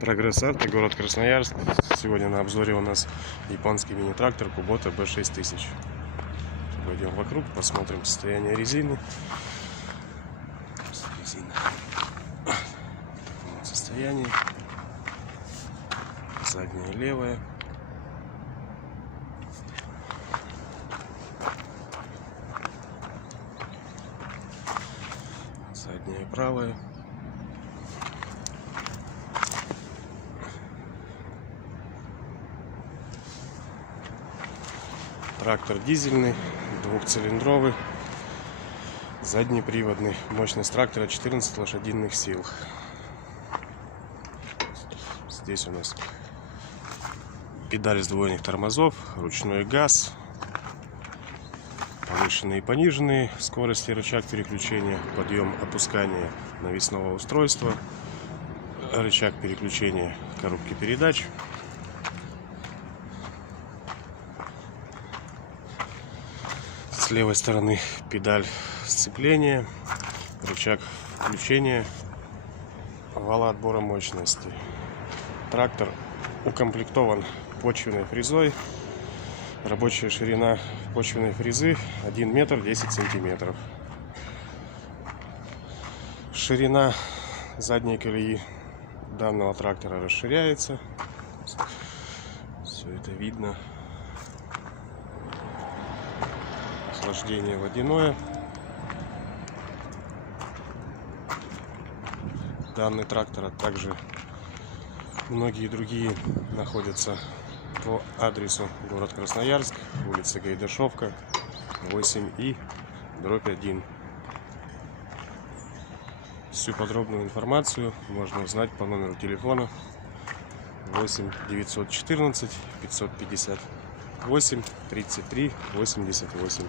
Прогресс Авто, город Красноярск. Сегодня на обзоре у нас японский мини-трактор Kubota B6000. Пойдем вокруг, посмотрим состояние резины. В таком состоянии. Задняя левая. Задняя правая. Трактор дизельный, двухцилиндровый, заднеприводный. Мощность трактора 14 лошадиных сил. Здесь у нас педаль сдвоенных тормозов, ручной газ, повышенные и пониженные скорости, рычаг переключения, подъем опускания навесного устройства, рычаг переключения коробки передач. С левой стороны педаль сцепления, рычаг включения, вала отбора мощности. Трактор укомплектован почвенной фрезой. Рабочая ширина почвенной фрезы 1 метр 10 сантиметров. Ширина задней колеи данного трактора расширяется. Все это видно. Охлаждение водяное. Данный трактор, а также многие другие, находятся по адресу город Красноярск, улица Гайдашовка, 8И/1. Всю подробную информацию можно узнать по номеру телефона 8 914 558 33 88.